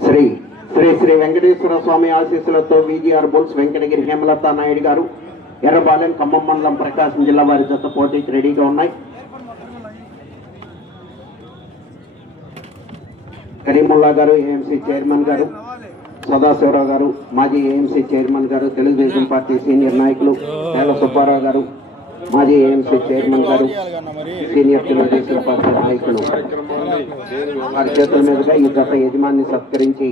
శ్రీ శ్రీ శ్రీ వెంకటేశ్వర స్వామి ఆశీస్సులతో విజిఆర్ బుల్స్ వెంకటగిరి హేమలత నాయుడు గారు ఎర్రబాలెం ఖమ్మం మండలం ప్రకాశం జిల్లా వారి జత పోటీకి రెడీగా ఉన్నాయి. కరీముల్లా గారు ఏఎంసీ చైర్మన్ గారు సదాశివరావు గారు మాజీ ఏఎంసీ చైర్మన్ గారు తెలుగుదేశం పార్టీ సీనియర్ నాయకులు నేల సుబ్బారావు గారు మాజీ ఏఎంసీ చైర్మన్ గారు సీనియర్ తెలుగుదేశం పార్టీ నాయకులు. వారి చేతుల మీదుగా ఈ గత యజమాని సత్కరించి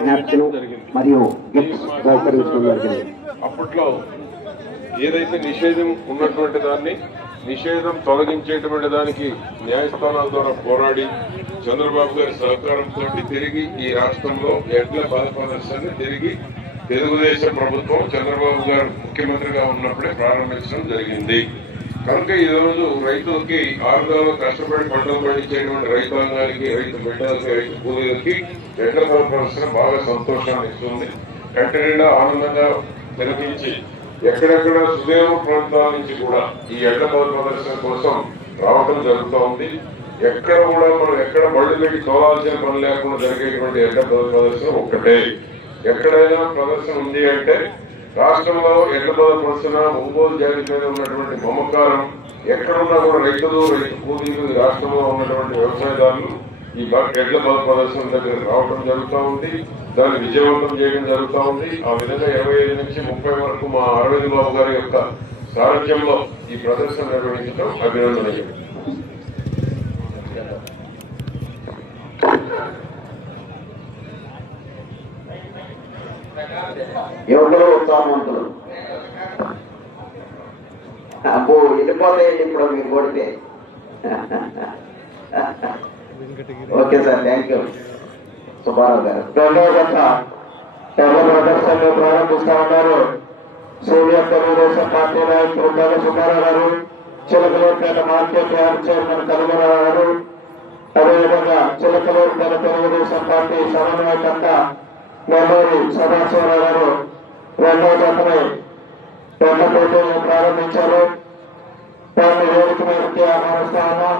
జ్ఞాప్తులు మరియు గిఫ్ట్స్ బహుకరించడం జరిగింది. అప్పట్లో ఏదైతే నిషేధం ఉన్నటువంటి దాన్ని నిషేధం తొలగించేటువంటి దానికి న్యాయస్థానాల ద్వారా పోరాడి చంద్రబాబు గారి సహకారంతో తిరిగి ఈ రాష్ట్రంలో ఎడ్ల బాధ ప్రదర్శనని తిరిగి తెలుగుదేశం ప్రభుత్వం చంద్రబాబు గారు ముఖ్యమంత్రిగా ఉన్నప్పుడే ప్రారంభించడం జరిగింది. కనుక ఈ రోజు రైతులకి ఆరుగాలు కష్టపడి పంటలు పండించేటువంటి రైతాంగానికి రైతు బిడ్డలకి రైతు కూలీలకి ఎడ్ల బాధ ప్రదర్శన బాగా సంతోషాన్ని ఇస్తుంది. కంటి ఆనందంగా తిలకించి ఎక్కడెక్కడ సుదీర్ఘ ప్రాంతాల నుంచి కూడా ఈ ఎడ్ల ప్రదర్శన కోసం రావడం జరుగుతూ ఉంది. ఎక్కడ కూడా మనం ఎక్కడ బళ్ళు పెట్టి తోలాల్సిన పని లేకుండా జరిగేటువంటి ఎడ్ల ప్రదర్శన ఒక్కటే. ఎక్కడైనా ప్రదర్శన ఉంది అంటే రాష్ట్రంలో ఎడ్ల ప్రదర్శన ఒంగోలు జాతి మీద ఉన్నటువంటి మమకారం ఎక్కడున్నా కూడా రైతులు రైతు కూలీలు రాష్ట్రంలో ఉన్నటువంటి వ్యవసాయదారులు ఈ బ- ఎడ్ల ప్రదర్శన దగ్గర రావడం జరుగుతూ ఉంది. దాన్ని విజయవంతం చేయడం జరుగుతూ ఉంది. ఆ విధంగా ఇరవై ఐదు నుంచి ముప్పై వరకు మా అరవింద్ బాబు గారి యొక్క సారథ్యంలో ఈ ప్రదర్శన నిర్వహించడం అభినందనీయం. ఎవరో ఉత్సాహవంతులు అబ్బో వెళ్ళిపోతాయండి ఇప్పుడు మీరు కొడితే. Okay sir thank you Subbarao గారు రెండవ దశ ఎర్ర ప్రదర్శనలు ప్రారంభిస్తా ఉన్నారు? సూర్య తెలుగుదేశం పార్టీ నాయకులు Kondala Subbarao garu Chilakaluripet market yard chairman Kanumarao garu అదేవిధంగా చిలకలూరుపేట తెలుగుదేశం పార్టీ సమన్వయకర్త నెల్లూరు సదాశివరావు గారు. రెండవ దశని రెండు పోటీలను ప్రారంభించారు. దాన్ని వేదిక మీదకి ఆహ్వానిస్తా ఉన్నాం.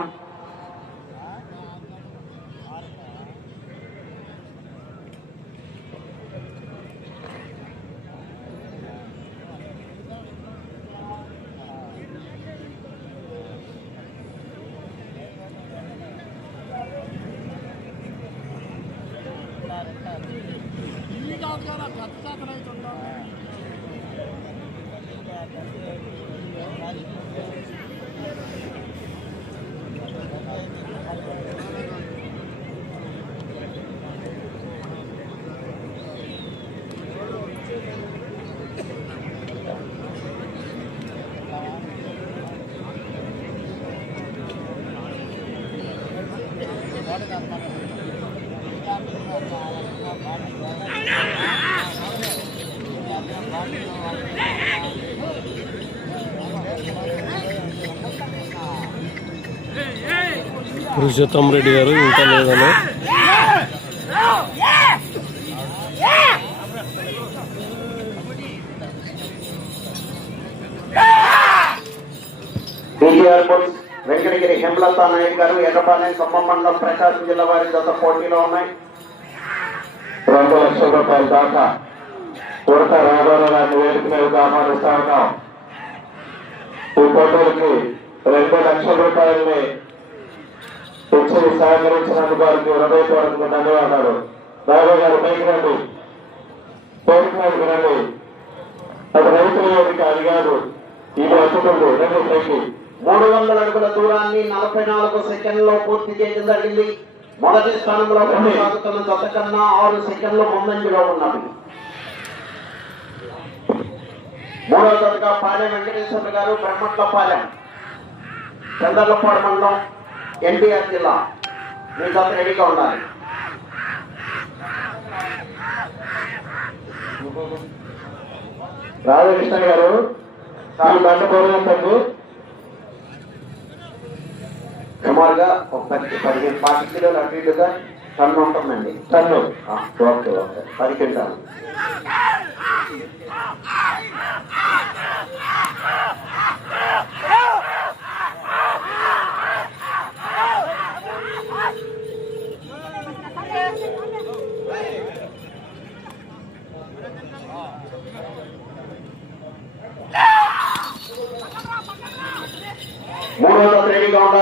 పురుషోత్తం రెడ్డి గారు ఇంకా లేదని. వెంకటగిరి హేమలత నాయుడు గారు ఎర్రపాలెం ఖమ్మం మండలం ప్రకాశం జిల్లా వారి జత పోటీలో ఉన్నాయి. రెండు లక్షల రూపాయల దాకా ఉడత రాఘవరావు గారిని వేదిక ఆహ్వానిస్తా ఉన్నాం. ఈ ఫోటోలకి రెండు లక్షల రూపాయలని ఇచ్చి సహకరించినందుకు వారికి హృదయపూర్వక ధన్యవాదాలు. రాఘవ గారు పైకి రండి. పైకి మీదకి రండి. అది రైతుల వేదిక అది కాదు. ఇది అతుకుంది రండి పైకి మూడు వందల అడుగుల దూరాన్ని నలభై నాలుగు సెకండ్లో పూర్తి చేయడం జరిగింది. మొదటి స్థానంలో కొనసాగుతున్న జత కన్నా ఆరు సెకండ్లు ముందంజలో ఉన్నది. మూడో జతగా పాలెం వెంకటేశ్వర గారు బ్రహ్మట్లపాలెం చంద్రలపాడు మండలం ఎన్టీఆర్ జిల్లా మీతో రెడీగా ఉండాలి. రాధాకృష్ణ గారు ఈ బండ పూర్వంతండి సుమారుగా ఒక పది పదిహేను పాతి కిలోలు అటు ఇటుగా టన్ను ఉంటుందండి. టన్ను. Okay okay. పది క్వింటాలు.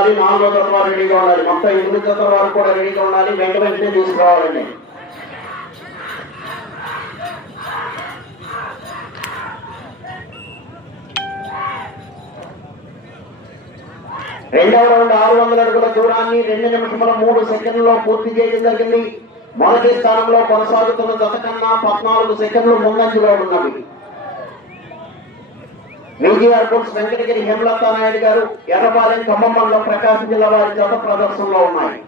ఉండాలి నాలుగో జత రెడీగా ఉండాలి. మొత్తం ఎనిమిది జతల వారు కూడా రెడీగా ఉండాలి వెంట వెంటనే తీసుకురావాలండి. రెండవ రౌండ్ ఆరు వందల అడుగుల దూరాన్ని రెండు నిమిషముల మూడు సెకండ్లలో పూర్తి చేయడం జరిగింది. మొదటి స్థానంలో కొనసాగుతున్న జత కన్నా పద్నాలుగు సెకండ్లు ముందంజలో ఉన్నవి. విజిఆర్ బుక్స్ వెంకటగిరి హేమలతా నాయుడు గారు ఎర్రపాలెం ఖమ్మం మండలం ప్రకాశం జిల్లా వారి చేత ప్రదర్శనలో ఉన్నాయి.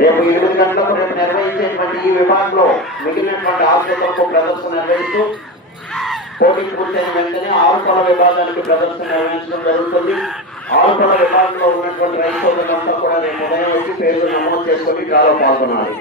రేపు ఎనిమిది గంటలకు రేపు నిర్వహించేటువంటి ఈ విభాగంలో మిగిలినటువంటి ఆరు ప్రదర్శన నిర్వహిస్తూ పోటీ పూర్తయిన వెంటనే ఆరుపల విభాగానికి ప్రదర్శన నిర్వహించడం జరుగుతుంది. ఆరుపల విభాగంలో ఉన్నటువంటి రైతు సోదరులంతా కూడా రేపు ఉదయం వచ్చి పేర్లు నమోదు చేసుకొని డ్రాలో పాల్గొనాలి.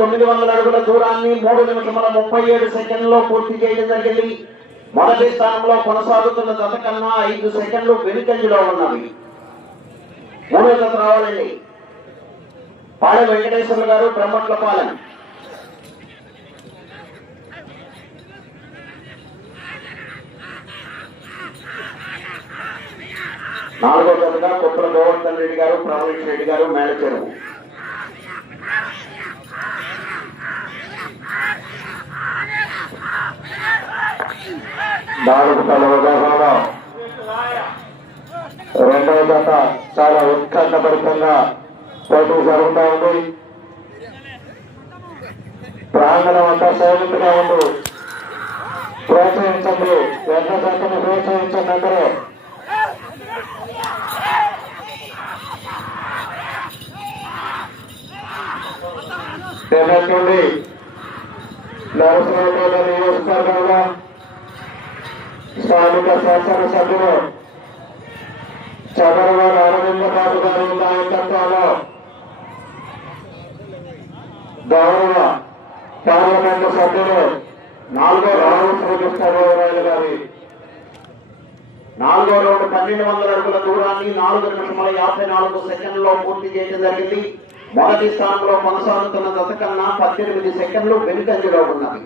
తొమ్మిది వందల అడుగుల దూరాన్ని మూడు నిమిషముల ముప్పై ఏడు సెకండ్లో పూర్తి చేయడం జరిగింది. మొదటి స్థానంలో కొనసాగుతున్న జత కన్నా ఐదు సెకండ్లు వెనుకంజలో ఉన్నవి. మూడో జత రావాలండి. పాడె వెంకటేశ్వర గారు బ్రహ్మట్ల పాలెం నాలుగో జతగా కుప్పల గోవర్ధన్ రెడ్డి గారు ప్రవీణ్ రెడ్డి గారు మేళచెరువు నాలుగు తల విభాగంలో రెండవ జత చాలా ఉత్కంఠభరితంగా పోటీ జరుగుతూ ఉంది. ప్రాంగణం అంతా సైలెంట్గా ఉండు. ప్రోత్సహించండి. ఎంత జతను ప్రోత్సహించండి అందరూ. తెల్లట్టుండి నరసింహ నియోజకవర్గంలో స్థానిక శాసనసభ్యులు చంద్రబాబు అరవింద బాబు గారి నాయకత్వంలో గౌరవ పార్లమెంటు సభ్యులు నాలుగో రౌండ్ రావు శ్రీకృష్ణదేవరాయలు గారి నాలుగో రౌండ్ పన్నెండు వందల అడుగుల దూరాన్ని నాలుగు నిమిషముల యాభై నాలుగు సెకండ్లో పూర్తి చేయడం జరిగింది. మొదటి స్థానంలో కొనసాగుతున్న దశ కన్నా పద్దెనిమిది సెకండ్లు వెనుకంజలో ఉన్నది.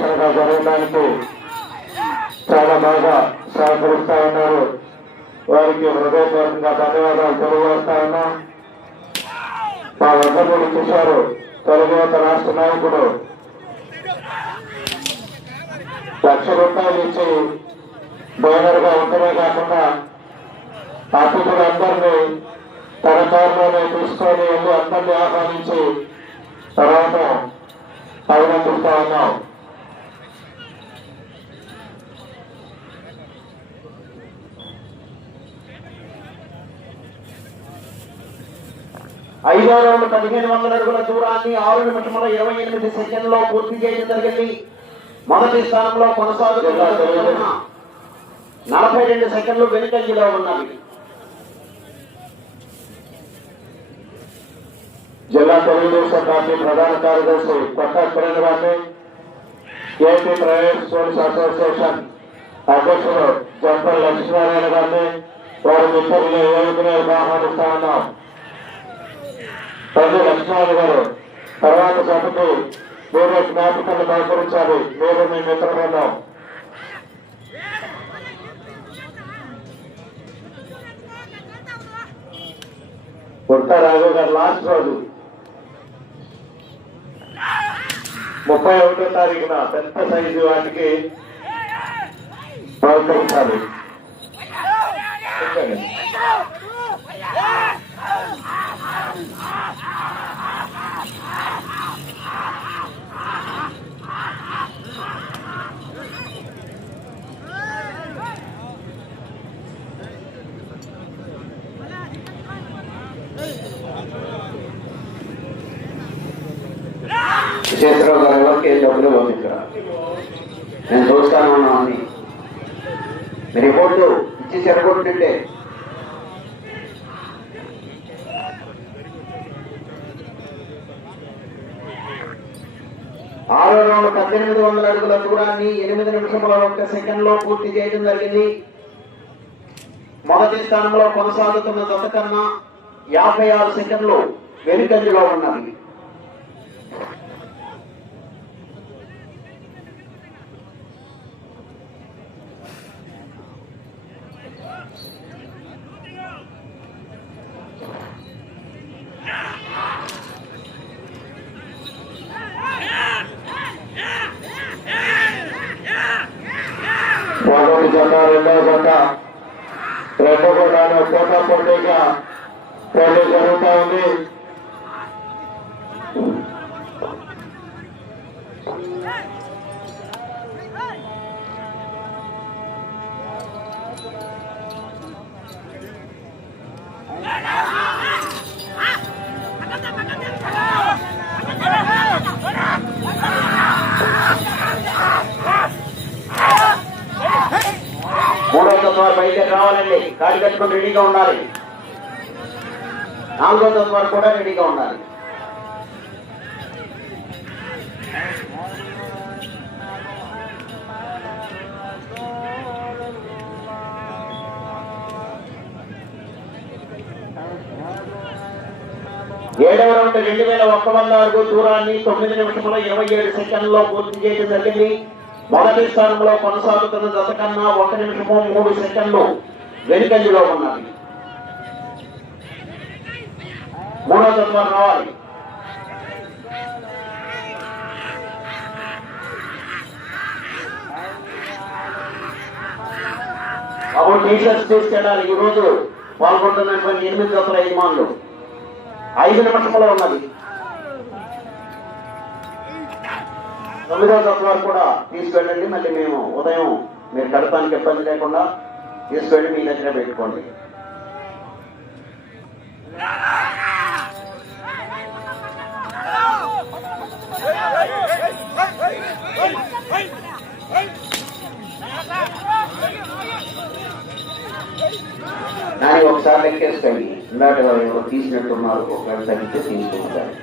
పోటీలు జరగడానికి చాలా బాగా సహకరిస్తా ఉన్నారు. వారికి హృదయపూర్వకంగా ధన్యవాదాలు తెలియజేస్తా ఉన్నాం. మా వద్ద కూడా చూశారు తెలుగుత రాష్ట్ర నాయకుడు లక్ష రూపాయలు ఇచ్చి డోనర్గా ఉండడమే కాకుండా అతిథులందరినీ తన కారులోనే తీసుకొని వెళ్ళి అందరినీ ఆహ్వానించి తర్వాత అభినందిస్తా ఉన్నాం. ఐదో రౌండ్ పదిహేను వందల అడుగుల దూరాన్ని ఆరు నిమిషముల ఇరవై ఎనిమిది సెకండ్లో పూర్తి చేయడం జరిగింది. మొదటి స్థానంలో కొనసాగుతున్న నలభై రెండు సెకండ్లు వెనుకంజలో ఉన్నవి. జిల్లా తెలుగుదేశం పార్టీ ప్రధాన కార్యదర్శి Kotha Kiran AP private schools association అధ్యక్షుడు జంపల్ లక్ష్మీనారాయణ గారిని వారి మిత్రుల్ని వేడుకని ఆహ్వానిస్తా ఉన్నాం ప్రతి లక్ష్మీనారాయణ గారు తర్వాత సభకు మీరు జ్ఞాపికలు బహుకరించాలి మీరు మీ మిత్ర బృందం కొత్త రాఘవ్ గారు లాస్ట్ రోజు ముప్పై ఒకటో తారీఖున పెద్ద సైజు వాటికి బహుకరించాలి విజయశ్వరరావు గారు ఎవరికి డబ్బులు పంపించరా? నేను చూస్తాను అన్నా అని మీ రిపోర్టు ఇచ్చి చెరగొట్టుంటే ఆరో పద్దెనిమిది వందల అడుగుల దూరాన్ని ఎనిమిది నిమిషముల ఒక్క సెకండ్లో పూర్తి చేయడం జరిగింది. మొదటి స్థానంలో కొనసాగుతున్న జత కన్నా యాభై ఆరు సెకండ్లు వెనుకంజలో ఉన్నది మొదటి జత రెండవ జత రెండు కూడా పోటా పోటీగా. పోటీ జరుగుతూ ఉంది. మూడో తత్వాలు బయలుదేరి రావాలండి. గాడి కట్టుకొని రెడీగా ఉండాలి. నాలుగో తొమ్మిది వారు కూడా రెడీగా ఉండాలి. ఏడవ రౌండ్ రెండు వేల ఒక్క వంద వరకు దూరాన్ని తొమ్మిది నిమిషంలో ఇరవై ఏడు సెకండ్లో పూర్తి చేయడం జరిగింది మొదటి స్థానంలో కొనసాగుతున్న జత కన్నా ఒక నిమిషము మూడు సెకండ్లు వెనుకంజలో ఉన్నది. మూడో తత్వం రావాలి. అప్పుడు టీచర్స్ తీసుకెళ్ళాలి. ఈ రోజు పాల్గొంటున్నటువంటి ఎనిమిది జతల యజమానులు. ఐదు నిమిషంలో ఉన్నది. తొమ్మిదో తత్వాలు కూడా తీసుకెళ్ళండి. మళ్ళీ మేము ఉదయం మీరు కడతానికి ఇబ్బంది లేకుండా తీసుకెళ్ళి మీ దగ్గర పెట్టుకోండి. దాన్ని ఒకసారి లెక్కేసుకోండి. ఇందాక ఎవరు తీసినట్టున్నారు ఒకవేళ తగ్గితే తీసుకుంటారు.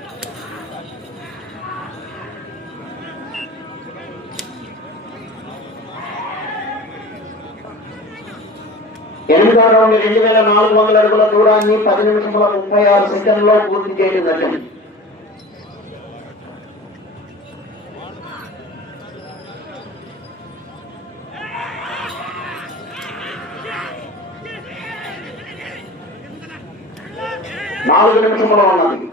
ఎనిమిదో రౌండ్ రెండు వేల నాలుగు వందల అడుగుల దూరాన్ని పది నిమిషముల ముప్పై ఆరు సెకండ్లో పూర్తి చేయడం జరిగింది నాలుగు నిమిషంలో ఉన్నది.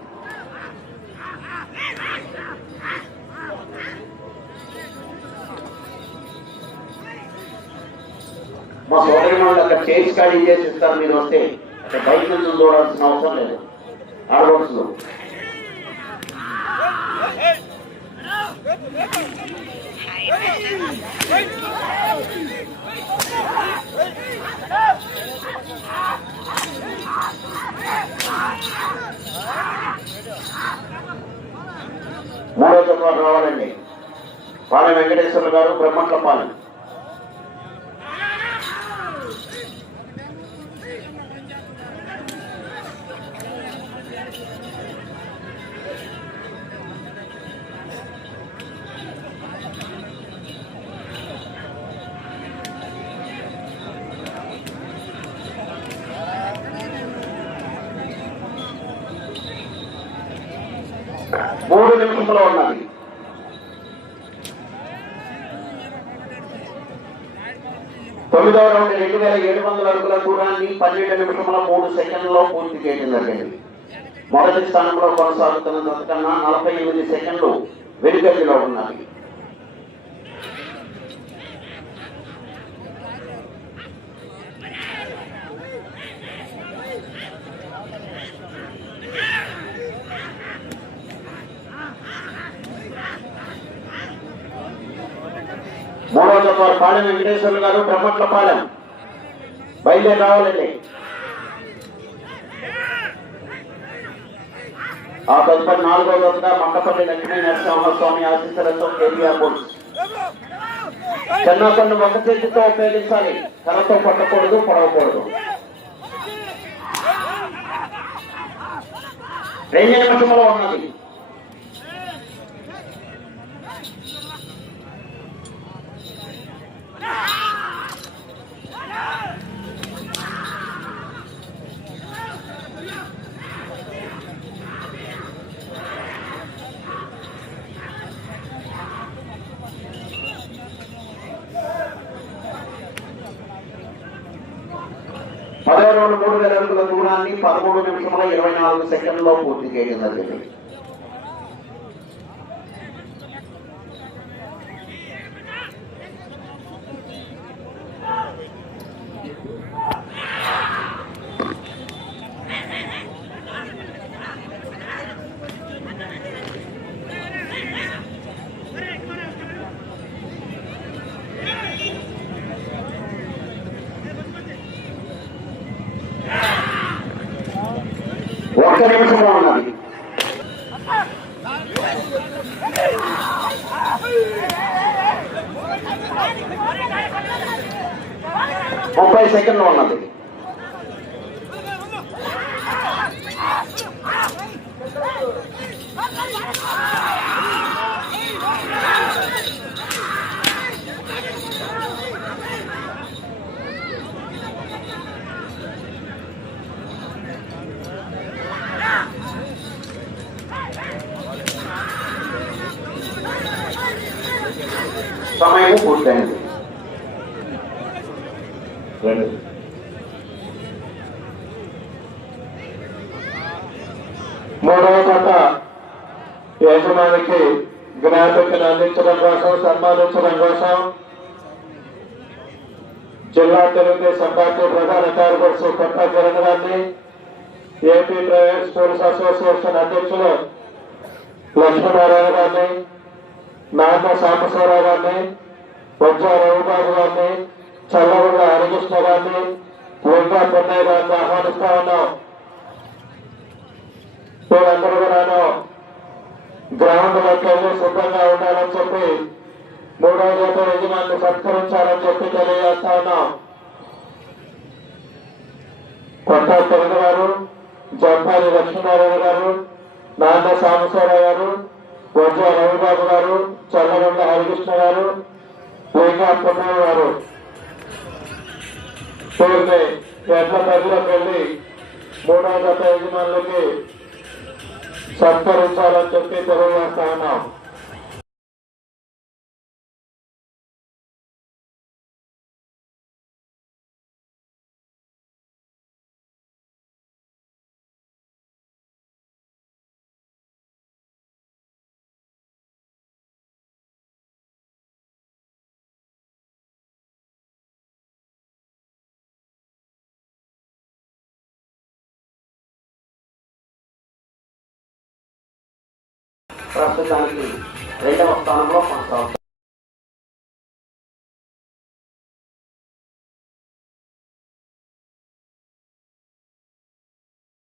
చేసి ఖాళీ చేసి ఇస్తారు మీరు వస్తే. అక్కడ బయట నుంచి చూడాల్సిన అవసరం లేదు. ఆడవచ్చు Hey! మూడో చదువు రావాలండి. పాలెం వెంకటేశ్వర గారు బ్రహ్మట్ల పాలెం తొమ్మిదవ రౌండ్ రెండు వేల ఏడు వందల అడుగుల దూరాన్ని పన్నెండు నిమిషముల మూడు సెకండ్లలో పూర్తి చేయడం జరిగింది. మొదటి స్థానంలో కొనసాగుతున్న కన్నా నలభై ఎనిమిది సెకండ్లు వెనుకంజలో ఉన్నది మూడవ జత పాలెం వెంకటేశ్వర్లు గారు బ్రహ్మట్ల పాలెం. బయలుదేరి రావాలండి. ఆ తదుపరి నాలుగో జతగా మక్కపల్లి లక్ష్మీ నరసింహస్వామి ఆశీస్సులతో కేబిఆర్ బుల్స్ చెన్నాకొండ ఒక చేతితో ఉపయోగించాలి. కర్రతో పట్టకూడదు పడవకూడదు. రెండు నిమిషంలో ఉన్నది. పదవ రోజు మూడు వేల అడుగుల దూరాన్ని పదమూడు నిమిషంలో ఇరవై నాలుగు సెకండ్లో పూర్తి చేయడం జరిగింది. ఒక్క నిమిషంలో ఉన్నది ముప్పై సెకండ్లో ఉన్నది. సమయం పూర్తయింది మూడవ కథ యజమానికి జ్ఞాపికను అందించడం కోసం సన్మానించడం కోసం జిల్లా తెలుగుదేశం పార్టీ ప్రధాన కార్యదర్శి కొత్త కిరణ్ గారిని ఏపీ ప్రైవేట్ స్కూల్స్ అసోసియేషన్ అధ్యక్షులు లక్ష్మీనారాయణ గారిని నాన్న సాంబశివరావు గారిని బొజ్జ రవిబాబు గారిని చల్లగుండ హరికృష్ణ గారిని వెంకట పొన్నయ్య గారిని ఆహ్వానిస్తా ఉన్నాం. మీరందరూ కూడాను గ్రౌండ్లోకి వెళ్ళి సిద్ధంగా ఉండాలని చెప్పి మూడో జత యజమాన్ని సత్కరించాలని చెప్పి తెలియజేస్తా ఉన్నాం. కొత్త తెలుగు గారు జంపాలి లక్ష్మీనారాయణ గారు నాన్న సాంబశివరావు గారు వజ్ర రవిబాబు గారు చల్లగొండ హరికృష్ణ గారు వెంకట పున్నయ్య గారు వీరిని ఎట్ల పరిలోకి వెళ్ళి మూడవ జత యజమానులకి సత్కరించాలని చెప్పి తెలియజేస్తా ఉన్నాం. ప్రస్తుతానికి రెండవ స్థానంలో కొనసాగుతుంది